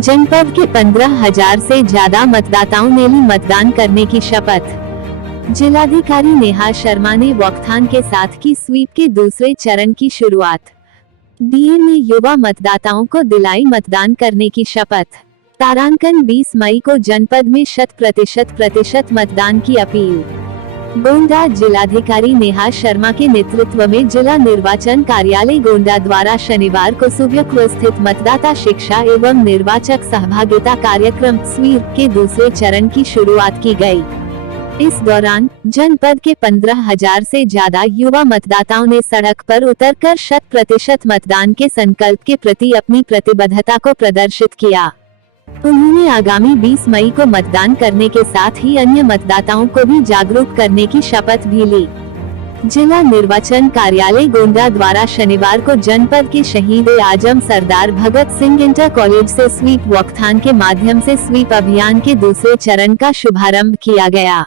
जनपद के 15,000 से ज्यादा मतदाताओं ने ली मतदान करने की शपथ। जिलाधिकारी नेहा शर्मा ने वॉकथॉन के साथ की स्वीप के दूसरे चरण की शुरुआत। डीएम ने युवा मतदाताओं को दिलाई मतदान करने की शपथ। तारांकन 20 मई को जनपद में 100% मतदान की अपील। गोंडा जिलाधिकारी नेहा शर्मा के नेतृत्व में जिला निर्वाचन कार्यालय गोंडा द्वारा शनिवार को सुबह स्थित मतदाता शिक्षा एवं निर्वाचक सहभागिता कार्यक्रम स्वीप के दूसरे चरण की शुरुआत की गई। इस दौरान जनपद के 15,000 से ज्यादा युवा मतदाताओं ने सड़क पर उतरकर 100% मतदान के संकल्प के प्रति अपनी प्रतिबद्धता को प्रदर्शित किया। उन्होंने आगामी 20 मई को मतदान करने के साथ ही अन्य मतदाताओं को भी जागरूक करने की शपथ भी ली। जिला निर्वाचन कार्यालय गोंडा द्वारा शनिवार को जनपद के शहीद-ए-आजम सरदार भगत सिंह इंटर कॉलेज से स्वीप वॉकथॉन के माध्यम से स्वीप अभियान के दूसरे चरण का शुभारंभ किया गया।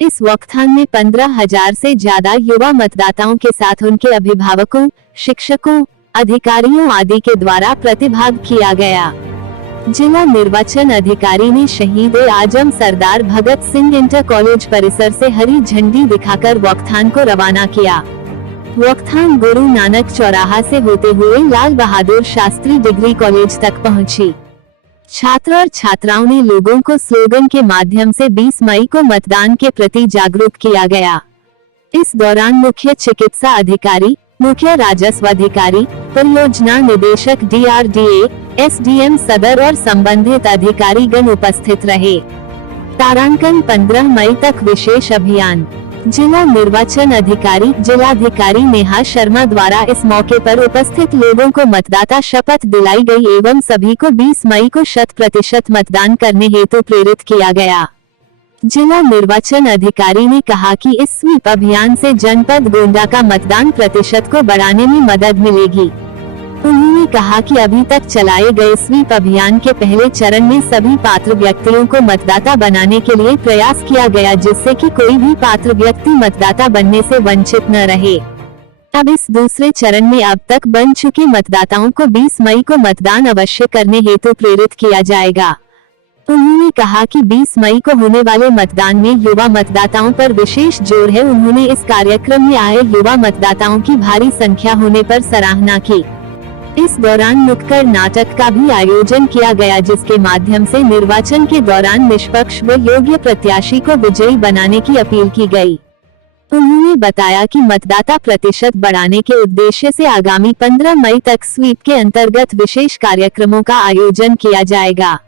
इस वॉकथॉन में 15,000 से ज्यादा युवा मतदाताओं के साथ उनके अभिभावकों, शिक्षकों, अधिकारियों आदि के द्वारा प्रतिभाग किया गया। जिला निर्वाचन अधिकारी ने शहीद-ए-आजम सरदार भगत सिंह इंटर कॉलेज परिसर से हरी झंडी दिखाकर वॉकथॉन को रवाना किया। वॉकथॉन गुरु नानक चौराहा से होते हुए लाल बहादुर शास्त्री डिग्री कॉलेज तक पहुंची। छात्र और छात्राओं ने लोगों को स्लोगन के माध्यम से 20 मई को मतदान के प्रति जागरूक किया गया। इस दौरान मुख्य चिकित्सा अधिकारी, मुख्य राजस्व अधिकारी, परियोजना निदेशक DRDA, SDM सदर और संबंधित अधिकारीगण उपस्थित रहे। तारांकन 15 मई तक विशेष अभियान। जिला निर्वाचन अधिकारी जिलाधिकारी नेहा शर्मा द्वारा इस मौके पर उपस्थित लोगों को मतदाता शपथ दिलाई गई एवं सभी को 20 मई को 100% मतदान करने हेतु प्रेरित किया गया। जिला निर्वाचन अधिकारी ने कहा कि इस स्वीप अभियान से जनपद गोंडा का मतदान प्रतिशत को बढ़ाने में मदद मिलेगी। उन्होंने कहा कि अभी तक चलाए गए स्वीप अभियान के पहले चरण में सभी पात्र व्यक्तियों को मतदाता बनाने के लिए प्रयास किया गया, जिससे कि कोई भी पात्र व्यक्ति मतदाता बनने से वंचित न रहे। अब इस दूसरे चरण में अब तक बन चुके मतदाताओं को 20 मई को मतदान अवश्य करने हेतु प्रेरित किया जाएगा। उन्होंने कहा कि 20 मई को होने वाले मतदान में युवा मतदाताओं पर विशेष जोर है। उन्होंने इस कार्यक्रम में आए युवा मतदाताओं की भारी संख्या होने पर सराहना की। इस दौरान नुक्कड़ नाटक का भी आयोजन किया गया, जिसके माध्यम से निर्वाचन के दौरान निष्पक्ष व योग्य प्रत्याशी को विजयी बनाने की अपील की गई। उन्होंने बताया कि मतदाता प्रतिशत बढ़ाने के उद्देश्य से आगामी 15 मई तक स्वीप के अंतर्गत विशेष कार्यक्रमों का आयोजन किया जाएगा।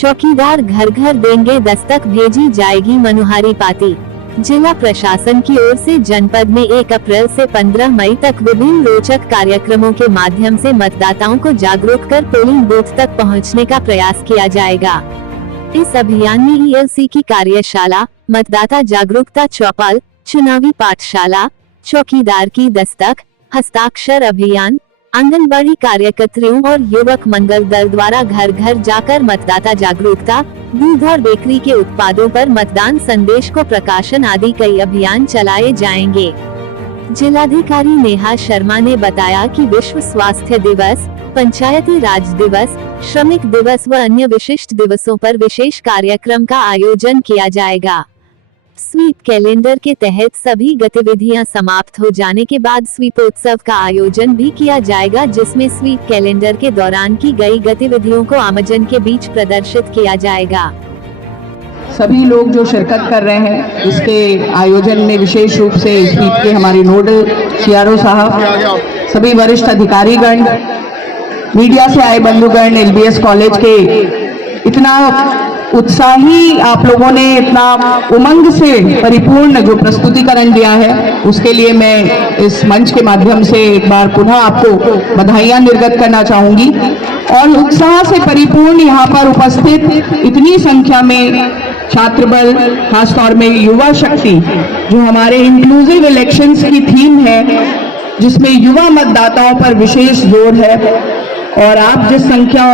चौकीदार घर घर देंगे दस्तक, भेजी जाएगी मनोहारी पाती। जिला प्रशासन की ओर से जनपद में 1 अप्रैल से 15 मई तक विभिन्न रोचक कार्यक्रमों के माध्यम से मतदाताओं को जागरूक कर पोलिंग बूथ तक पहुंचने का प्रयास किया जाएगा। इस अभियान में ELC की कार्यशाला, मतदाता जागरूकता चौपाल, चुनावी पाठशाला, चौकीदार की दस्तक, हस्ताक्षर अभियान, आंगनबाड़ी कार्यकर्तियों और युवक मंगल दल द्वारा घर घर जाकर मतदाता जागरूकता, दूध और बेकरी के उत्पादों पर मतदान संदेश को प्रकाशन आदि कई अभियान चलाए जाएंगे। जिलाधिकारी नेहा शर्मा ने बताया कि विश्व स्वास्थ्य दिवस, पंचायती राज दिवस, श्रमिक दिवस व अन्य विशिष्ट दिवसों पर विशेष कार्यक्रम का आयोजन किया जाएगा। स्वीप कैलेंडर के तहत सभी गतिविधियां समाप्त हो जाने के बाद स्वीपोत्सव का आयोजन भी किया जाएगा, जिसमें स्वीप कैलेंडर के दौरान की गई गतिविधियों को आमजन के बीच प्रदर्शित किया जाएगा। सभी लोग जो शिरकत कर रहे हैं इसके आयोजन में, विशेष रूप से स्वीप के हमारे नोडल CRO साहब, सभी वरिष्ठ अधिकारीगण, मीडिया से आए बंधुगण, LBS कॉलेज के, इतना उत्साही आप लोगों ने, इतना उमंग से परिपूर्ण जो प्रस्तुतिकरण दिया है, उसके लिए मैं इस मंच के माध्यम से एक बार पुनः आपको बधाइयां निर्गत करना चाहूंगी। और उत्साह से परिपूर्ण यहाँ पर उपस्थित इतनी संख्या में छात्र बल, खासतौर में युवा शक्ति, जो हमारे इंक्लूसिव इलेक्शंस की थीम है, जिसमें युवा मतदाताओं पर विशेष जोर है, और आप जिस संख्या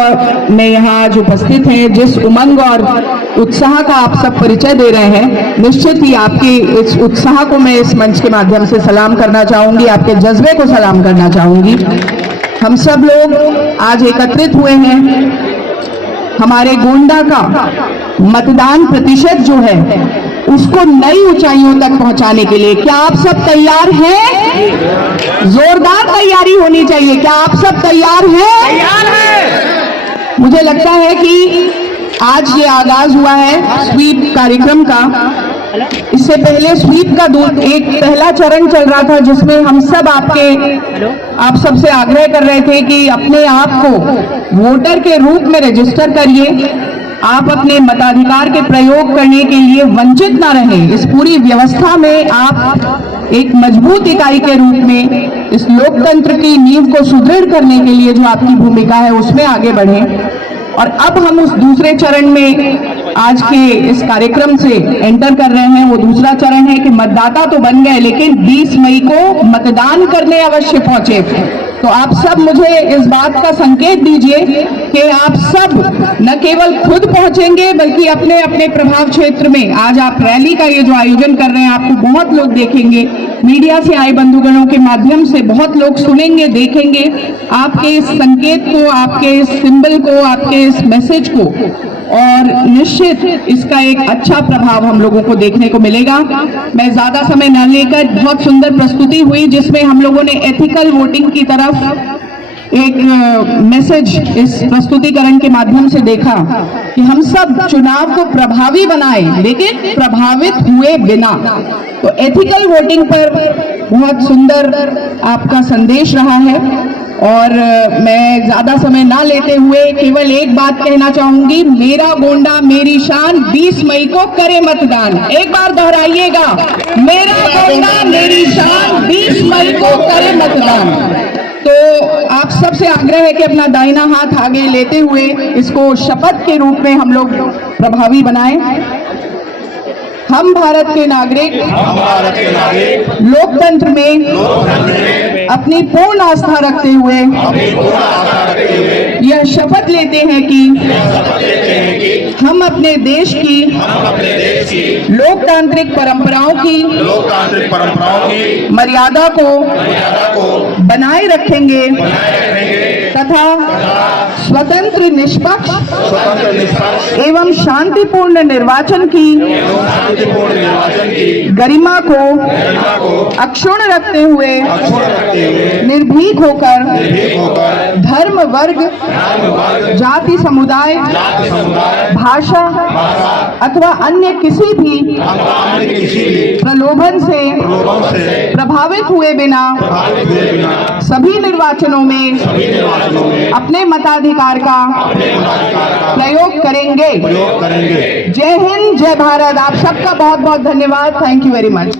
में यहाँ आज उपस्थित हैं, जिस उमंग और उत्साह का आप सब परिचय दे रहे हैं, निश्चित ही आपके इस उत्साह को मैं इस मंच के माध्यम से सलाम करना चाहूंगी, आपके जज्बे को सलाम करना चाहूंगी। हम सब लोग आज एकत्रित हुए हैं हमारे गोंडा का मतदान प्रतिशत जो है उसको नई ऊंचाइयों तक पहुंचाने के लिए क्या आप सब तैयार हैं? जोरदार तैयारी होनी चाहिए। क्या आप सब तैयार हैं? तैयार हैं। मुझे लगता है कि आज ये आगाज हुआ है स्वीप कार्यक्रम का। इससे पहले स्वीप का एक पहला चरण चल रहा था जिसमें हम सब आप सबसे आग्रह कर रहे थे कि अपने आप को वोटर के रूप में रजिस्टर करिए। आप अपने मताधिकार के प्रयोग करने के लिए वंचित ना रहें। इस पूरी व्यवस्था में आप एक मजबूत इकाई के रूप में इस लोकतंत्र की नींव को सुदृढ़ करने के लिए जो आपकी भूमिका है उसमें आगे बढ़ें। और अब हम उस दूसरे चरण में आज के इस कार्यक्रम से एंटर कर रहे हैं। वो दूसरा चरण है कि मतदाता तो बन गए लेकिन 20 मई को मतदान करने अवश्य पहुंचे। तो आप सब मुझे इस बात का संकेत दीजिए कि आप सब न केवल खुद पहुंचेंगे बल्कि अपने अपने प्रभाव क्षेत्र में आज आप रैली का ये जो आयोजन कर रहे हैं आपको बहुत लोग देखेंगे। मीडिया से आए बंधुगणों के माध्यम से बहुत लोग सुनेंगे, देखेंगे आपके इस संकेत को, आपके इस सिंबल को, आपके इस मैसेज को, और निश्चित इसका एक अच्छा प्रभाव हम लोगों को देखने को मिलेगा। मैं ज्यादा समय न लेकर, बहुत सुंदर प्रस्तुति हुई जिसमें हम लोगों ने एथिकल वोटिंग की तरफ एक मैसेज इस प्रस्तुतिकरण के माध्यम से देखा कि हम सब चुनाव को प्रभावी बनाएं लेकिन प्रभावित हुए बिना। तो एथिकल वोटिंग पर बहुत सुंदर आपका संदेश रहा है। और मैं ज्यादा समय ना लेते हुए केवल एक बात कहना चाहूंगी, मेरा गोंडा मेरी शान, 20 मई को करे मतदान। एक बार दोहराइएगा, मेरा गोंडा मेरी शान, 20 मई को करे मतदान। तो आप सबसे आग्रह है कि अपना दाहिना हाथ आगे लेते हुए इसको शपथ के रूप में हम लोग प्रभावी बनाएं। हम भारत के नागरिक लोकतंत्र में अपनी पूर्ण आस्था रखते हुए यह शपथ लेते हैं कि हम अपने देश की लोकतांत्रिक परंपराओं की मर्यादा को बनाए रखेंगे तथा स्वतंत्र निष्पक्ष एवं शांतिपूर्ण निर्वाचन की गरिमा को अक्षुण्ण रखते हुए निर्भीक होकर धर्म, वर्ग, जाति, समुदाय, भाषा अथवा अन्य किसी भी प्रलोभन से प्रभावित हुए बिना सभी निर्वाचनों में अपने मताधिकार का प्रयोग करेंगे। जय हिंद, जय भारत। आप सबका बहुत बहुत धन्यवाद। Thank you very much.